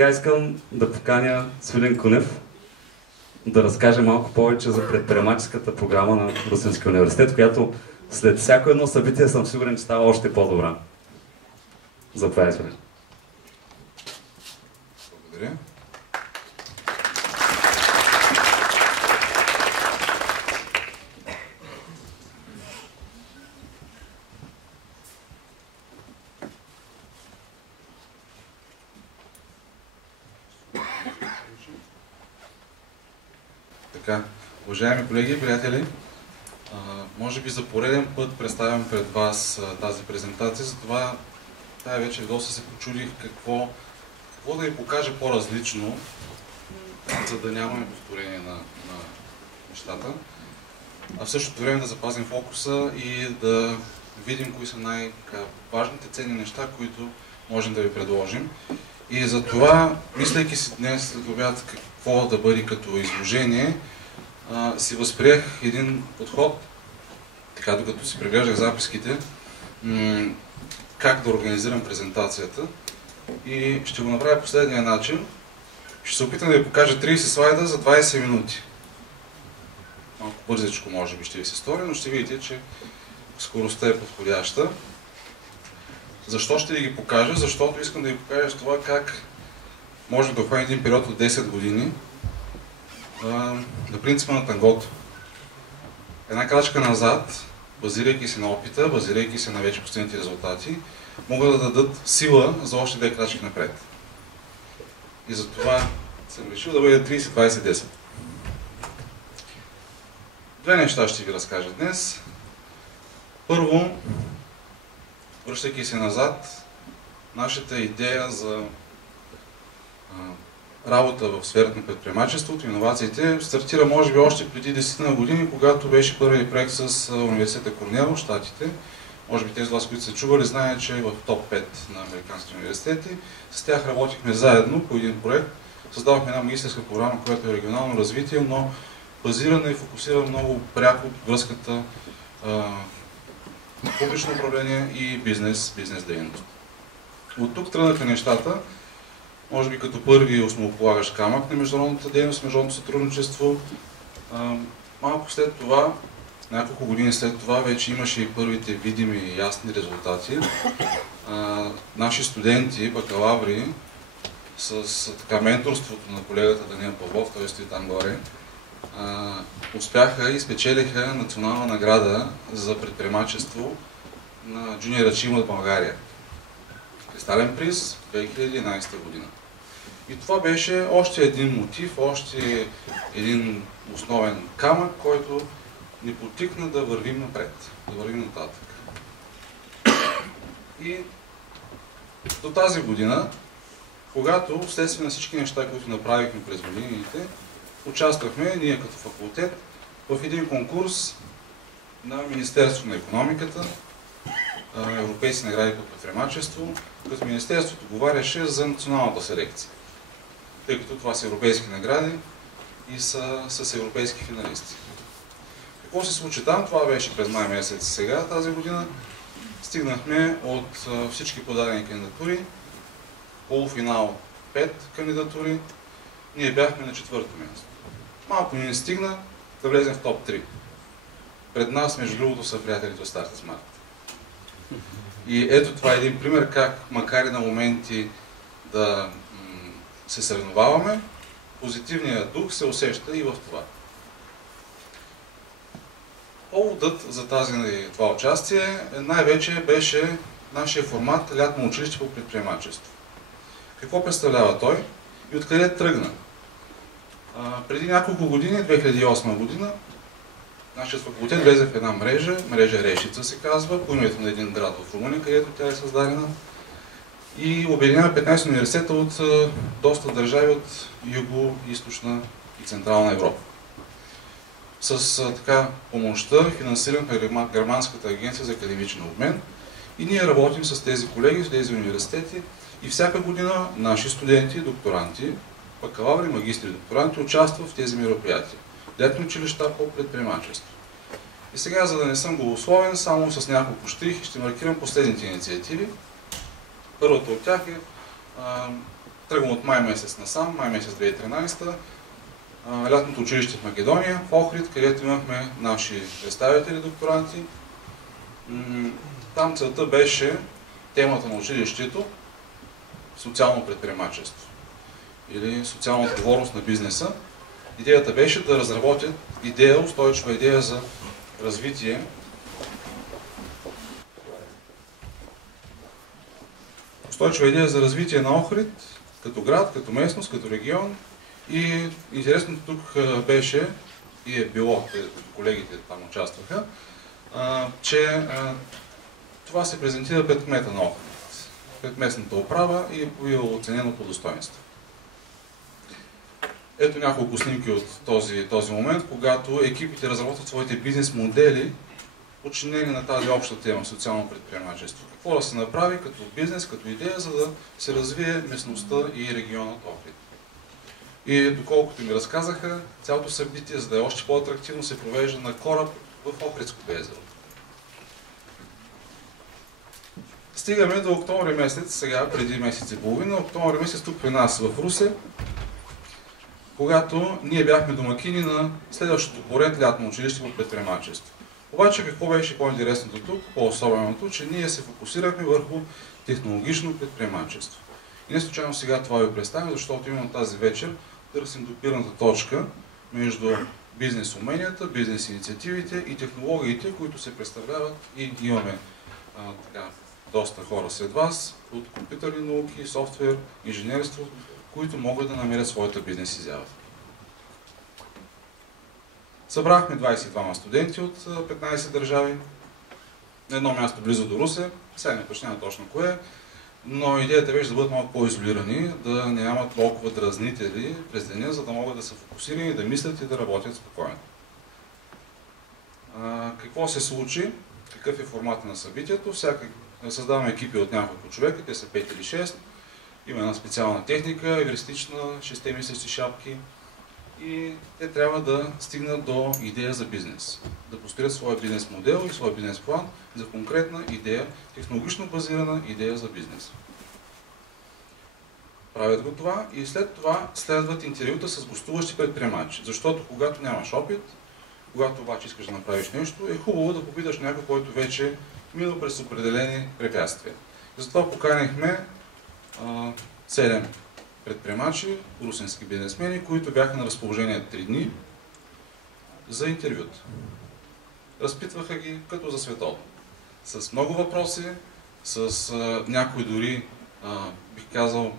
сега искам да поканя Свилен Кунев да разкаже малко повече за предприемаческата програма на Русенския университет, която след всяко едно събитие съм сигурен, че става още по-добра. Заповядай, Свилен. Благодаря. Така, уважаеми колеги и приятели, може би за пореден път представям пред вас тази презентация, затова тая вечер доста се почудих какво да ви покажа по-различно, за да нямаме повторение на нещата, а в същото време да запазим фокуса и да видим кои са най-важните ценни неща, които можем да ви предложим. И за това, мислейки си днес след обяд какво да бъде като изложение, си възприех един подход, така докато си преглеждах записките, как да организирам презентацията. И ще го направя последния начин. Ще се опитам да ви покажа 30 слайда за 20 минути. Малко бързичко може би ще ви се стори, но ще видите, че скоростта е подходяща. Защо ще ви ги покажа? Защото искам да ви покажа с това как може да хване един период от 10 години на принципа на тангото. Една крачка назад, базирайки се на опита, базирайки се на вече постигнати резултати, могат да дадат сила за още 2 крачки напред. И затова съм решил да бъде 30-20-10. Две неща ще ви разкажа днес. Първо, връщайки се назад, нашата идея за работа в сферата на предприемачеството, иновациите, стартира може би още преди 10 на години, когато беше първият проект с университета Корнел в Щатите. Може би тези от вас, които са чували, знаят, че е в топ 5 на американските университети. С тях работихме заедно по един проект. Създавахме една магистърска програма, която е регионално развитие, но базирана и фокусира много пряко връзката публично управление и бизнес дейност. От тук тръгнаха нещата, може би като първи основополагащ камък на международната дейност, международното сътрудничество. Малко след това, няколко години след това, вече имаше и първите видими и ясни резултати. Наши студенти, бакалаври, с менторството на колегата Даниел Павлов, той стои там горе, успяха и спечелиха национална награда за предприемачество на Junior Achievement от България. Кристален приз 2011 година. И това беше още един мотив, още един основен камък, който ни потикна да вървим напред, да вървим нататък. И до тази година, когато вследствие на всички неща, които направихме през годините, участвахме, ние като факултет, в един конкурс на Министерството на икономиката, европейски награди по предприемачество, като Министерството отговаряше за националната селекция. Тъй като това са европейски награди и са с европейски финалисти. Какво се случи там? Това беше през май месец сега, тази година. Стигнахме от всички подадени кандидатури, полуфинал 5 кандидатури, ние бяхме на 4-то място. Малко ни не стигна да влезем в топ 3. Пред нас, между другото, са приятелите от Start Smart. И ето това е един пример как, макар и на моменти да се съревноваваме, позитивният дух се усеща и в това. Поводът за това участие най-вече беше нашия формат лятно училище по предприемачество. Какво представлява той и откъде тръгна? Преди няколко години, 2008 година, нашият факултет влезе в една мрежа Решица се казва, по името на един град в Румъния, където тя е създадена, и обединява 15 университета от доста държави от Юго-Източна и Централна Европа. С помощта и финансирането на Германската агенция за академичен обмен, и ние работим с тези колеги, с тези университети, и всяка година наши студенти, докторанти, бакалаври, магистри, докторанти участват в тези мероприятия. Летни училища по предприемачество. И сега, за да не съм голословен, само с няколко штрихи ще маркирам последните инициативи. Първата от тях е Тръгвам от май месец насам, май месец 2013, лятното училище в Македония, в Охрид, където имахме наши представители, докторанти. Там целта беше темата на училището социално предприемачество или социална отговорност на бизнеса. Идеята беше да разработят устойчива идея за развитие на Охрид, като град, като местност, като регион. И интересното тук беше, и е било, колегите там участваха, че това се презентира пред кмета на Охрид, пред местната управа и е било оценено по достоинство. Ето няколко снимки от този момент, когато екипите разработват своите бизнес модели, подчинени на тази обща тема социално предприемачество. Какво да се направи като бизнес, като идея, за да се развие местността и регионът Охрид. И доколкото ми разказаха, цялото събитие, за да е още по-атрактивно, се провежда на кораб в Охридското езеро. Стигаме до октомври месец, сега преди месец и половина, октомври месец тук при нас в Русе, когато ние бяхме домакини на следващото поред лятно училище по предприемачество. Обаче какво беше по-интересното тук, по-особеното, че ние се фокусирахме върху технологично предприемачество. И не случайно сега това ви представям, защото именно тази вечер търсим допирната точка между бизнес уменията, бизнес инициативите и технологиите, които се представляват, и имаме доста хора сред вас от компютърни науки, софтуер, инженерство, които могат да намерят своята бизнес изява. Събрахме 22 студенти от 15 държави на едно място близо до Русе, сега не уточнявам точно кое, но идеята беше да бъдат малко по-изолирани, да нямат толкова дразнители през деня, за да могат да са фокусирани, да мислят и да работят спокойно. Какво се случи? Какъв е формата на събитието? Създаваме екипи от няколко човека, те са 5 или 6. Има една специална техника, евристична, 6 мислещи шапки. И те трябва да стигнат до идея за бизнес. Да построят своя бизнес модел и своя бизнес план за конкретна идея, технологично базирана идея за бизнес. Правят го това и след това следват интервюта с гостуващи предприемачи. Защото когато нямаш опит, когато обаче искаш да направиш нещо, е хубаво да попиташ някой, който вече минал през определени препятствия. И затова поканихме 7 предприемачи, русински бизнесмени, които бяха на разположение 3 дни за интервюта. Разпитваха ги като за световно. С много въпроси, с някои дори, бих казал,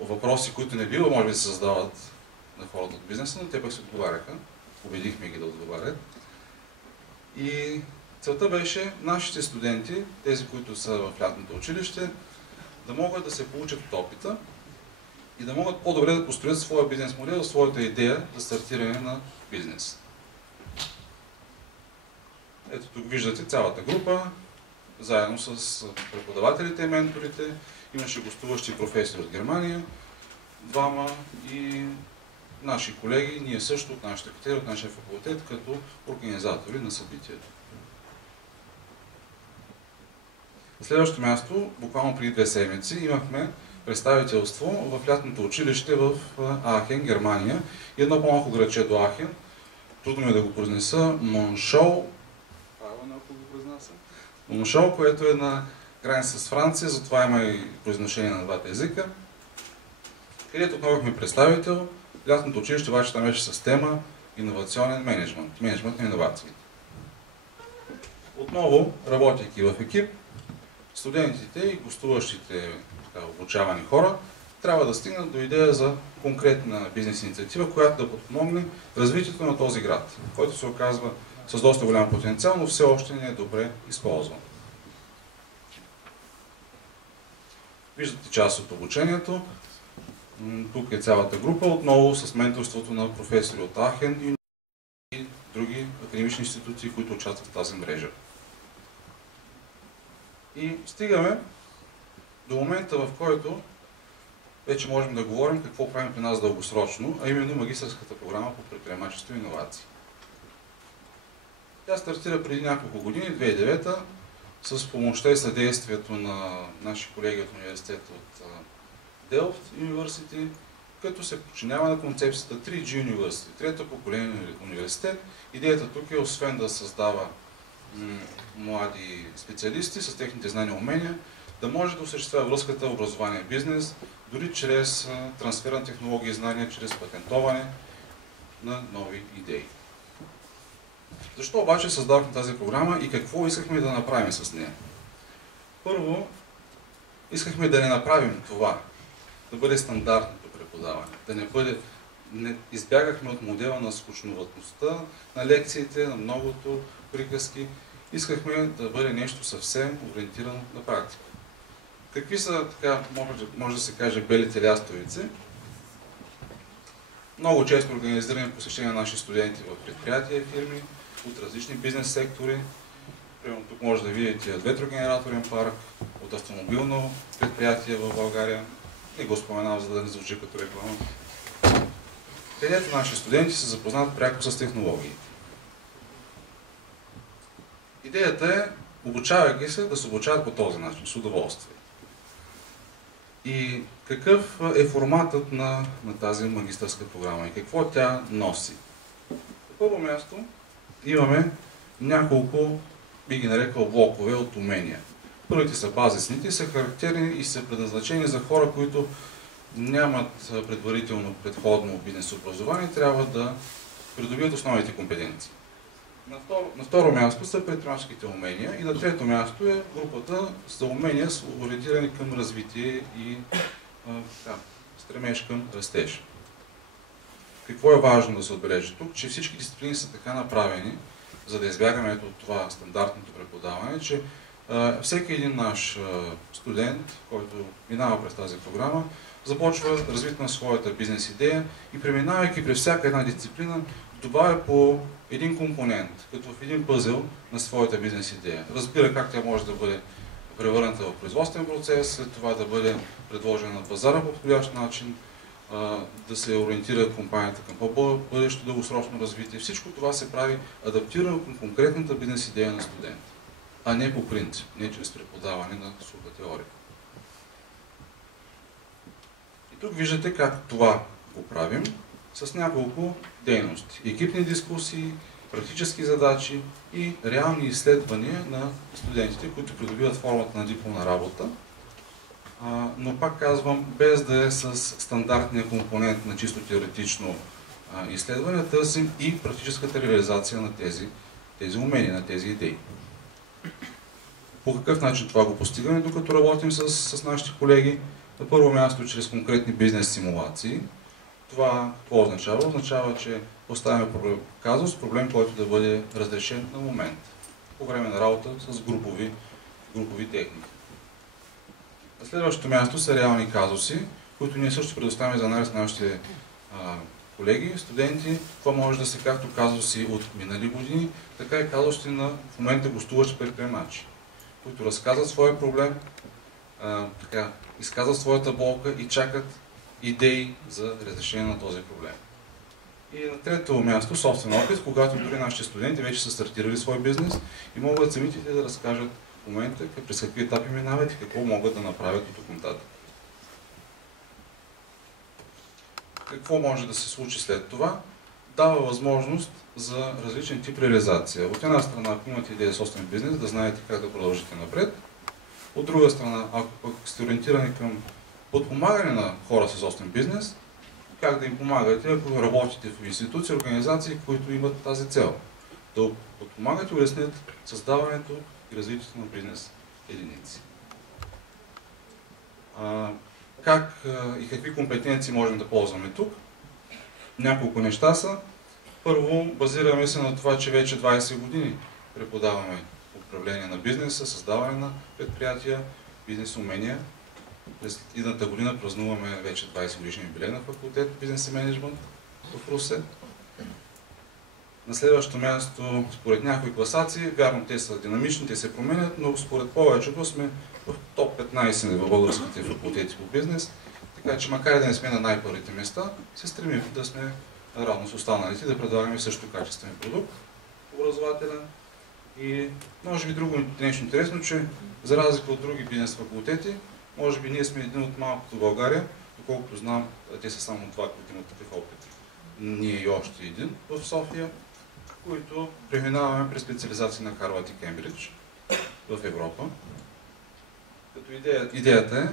въпроси, които не било, може би, да се създават на хората от бизнеса, но те пък се отговаряха. Убедихме ги да отговарят. И целта беше нашите студенти, тези, които са в лятното училище, да могат да се получат от опита и да могат по-добре да построят своя бизнес модел, своята идея за стартиране на бизнес. Ето тук виждате цялата група, заедно с преподавателите и менторите. Имаше гостуващи професори от Германия, 2 и наши колеги, ние също от нашата катедра, от нашия факултет, като организатори на събитието. На следващото място, буквално преди 2 седмици, имахме представителство в лятното училище в Ахен, Германия. И едно по-малко градче до Ахен, трудно ми да го произнеса, Моншоу, Моншоу, което е на граница с Франция, затова има и произношение на двата езика, където отново имахме представител. Лятното училище обаче там беше с тема иновационен менеджмент, менеджмент на иновациите. Отново, работейки в екип, студентите и гостуващите обучавани хора трябва да стигнат до идея за конкретна бизнес инициатива, която да подпомогне развитието на този град, който се оказва с доста голям потенциал, но все още не е добре използван. Виждате част от обучението. Тук е цялата група, отново с менторството на професори от Ахен и други академични институции, които участват в тази мрежа. И стигаме до момента, в който вече можем да говорим какво правим при нас дългосрочно, а именно магистърската програма по предприемачество и иновации. Тя стартира преди няколко години, 2009, с помощта и съдействието на наши колеги от университета от Delft University, като се подчинява на концепцията 3G University, трето поколение университет. Идеята тук е, освен да създава млади специалисти с техните знания и умения, да може да осъществява връзката образование-бизнес, дори чрез трансфер на технологии и знания, чрез патентоване на нови идеи. Защо обаче създавахме тази програма и какво искахме да направим с нея? Първо, искахме да не направим това, да бъде стандартното преподаване, да не бъде... Избягахме от модела на скучноватността, на лекциите, на многото приказки. Искахме да бъде нещо съвсем ориентирано на практика. Какви са, така, може да се каже, белите лястовици? Много често организираме посещения на наши студенти в предприятия и фирми от различни бизнес сектори. Примерно тук може да видите от ветрогенераторен парк, от автомобилно предприятие в България. Не го споменавам, за да не звучи като реклама. Където наши студенти се запознават пряко с технологиите. Идеята е, обучавайки се, да се обучават по този начин, с удоволствие. И какъв е форматът на тази магистърска програма и какво тя носи? На първо място имаме няколко, би ги нарекал, блокове от умения. Първите са базисните, са характерни и са предназначени за хора, които нямат предварително предходно бизнес образование, трябва да придобият основните компетенции. На второ място са предприемаческите умения и на трето място е групата за умения, ориентирани към развитие и стремеж към растеж. Какво е важно да се отбележи тук? Че всички дисциплини са така направени, за да избягаме от това стандартното преподаване, че всеки един наш студент, който минава през тази програма, започва развитие на своята бизнес идея и преминавайки през всяка една дисциплина, добавя по един компонент, като в един пъзел на своята бизнес идея. Разбира как тя може да бъде превърната в производствен процес, след това да бъде предложена на пазара по подходящ начин, да се ориентира компанията към по-бъдещо дългосрочно развитие. Всичко това се прави адаптирано към конкретната бизнес идея на студента, а не по принцип, не чрез преподаване на суха теория. И тук виждате как това го правим с няколко дейности. Екипни дискусии, практически задачи и реални изследвания на студентите, които придобиват формата на дипломна работа. Но пак казвам, без да е с стандартния компонент на чисто теоретично изследване, търсим и практическата реализация на тези умения, на тези идеи. По какъв начин това го постигаме, докато работим с нашите колеги? На първо място, чрез конкретни бизнес симулации. Това какво означава? Означава, че поставяме казус, проблем, който да бъде разрешен на момент, по време на работа с групови техники. На следващото място са реални казуси, които ние също предоставяме за анализ на нашите колеги, студенти. Това може да са както казуси от минали години, така и казуси на в момента гостуващи предприемачи, които разказват своя проблем, изказват своята болка и чакат идеи за разрешение на този проблем. И на трето място, собствен опит, когато дори нашите студенти вече са стартирали свой бизнес и могат самите да разкажат в момента през какви етапи минават и какво могат да направят от тук нататък. Какво може да се случи след това? Дава възможност за различен тип реализация. От една страна, ако имате идея за собствен бизнес, да знаете как да продължите напред. От друга страна, ако пък сте ориентирани към подпомагане на хора със собствен бизнес, как да им помагате, ако работите в институции, организации, които имат тази цел. Да подпомагате и улеснят създаването и развитието на бизнес единици. Как и какви компетенции можем да ползваме тук? Няколко неща са. Първо, базираме се на това, че вече 20 години преподаваме управление на бизнеса, създаване на предприятия, бизнес умения. През идната година празнуваме вече 20 годишни юбилей на факултет бизнес и мениджмънт в Русе. На следващото място, според някои класации, вярно те са динамични, те се променят, но според повечето сме в топ 15 в българските факултети по бизнес. Така че макар и да не сме на най-първите места, се стремим да сме равно с останалите, да предлагаме също качествен продукт, образователен. И може би друго нещо интересно, че за разлика от други бизнес факултети, Може би ние сме един от малкото в България, доколкото знам, те са само два, които имат такъв опит. Ние и още един в София, които преминаваме през специализации на Харвард и Кембридж в Европа. Като идеята е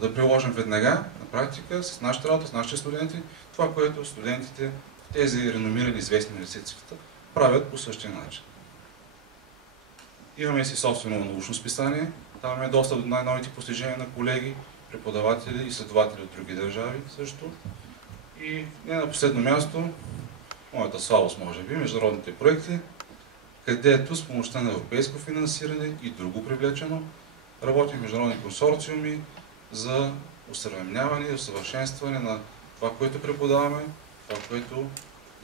да приложим веднага на практика с нашата работа, с нашите студенти, това, което студентите в тези реномирани известни университети правят по същия начин. Имаме си собствено научно списание, там имаме доста до най-новите постижения на колеги, преподаватели и изследователи от други държави също. И не на последно място, моята слабост може би, международните проекти, където с помощта на европейско финансиране и друго привлечено, работим в международни консорциуми за усъвременяване и усъвършенстване на това, което преподаваме, това, което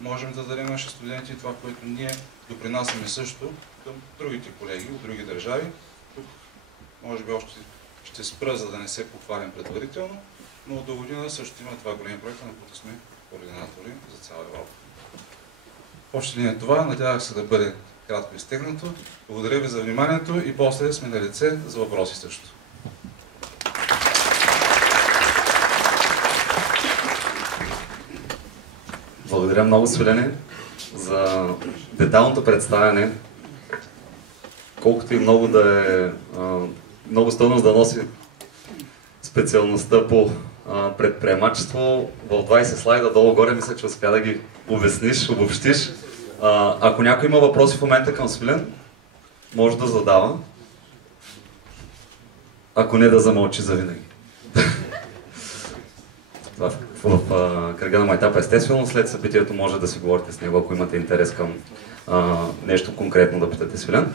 можем да дадем на нашите студенти и това, което ние допринасяме също към другите колеги от други държави. Тук може би още ще спра, за да не се похвалим предварително, но до година също има това големи проекта, на които сме координатори за цяла Европа. В обща линия това, надявах се да бъде кратко изтегнато. Благодаря ви за вниманието и после сме на лице за въпроси също. Благодаря много, Свилене, за детайлното представяне. Колкото и много да е много стойност да носи специалността по предприемачество, в 20 слайда долу-горе мисля, че успя да ги обясниш, обобщиш. Ако някой има въпроси в момента към Свилен, може да задава. Ако не, да замълчи завинаги. В кръга на майтапа естествено, след събитието може да си говорите с него, ако имате интерес към нещо конкретно да питате Свилен.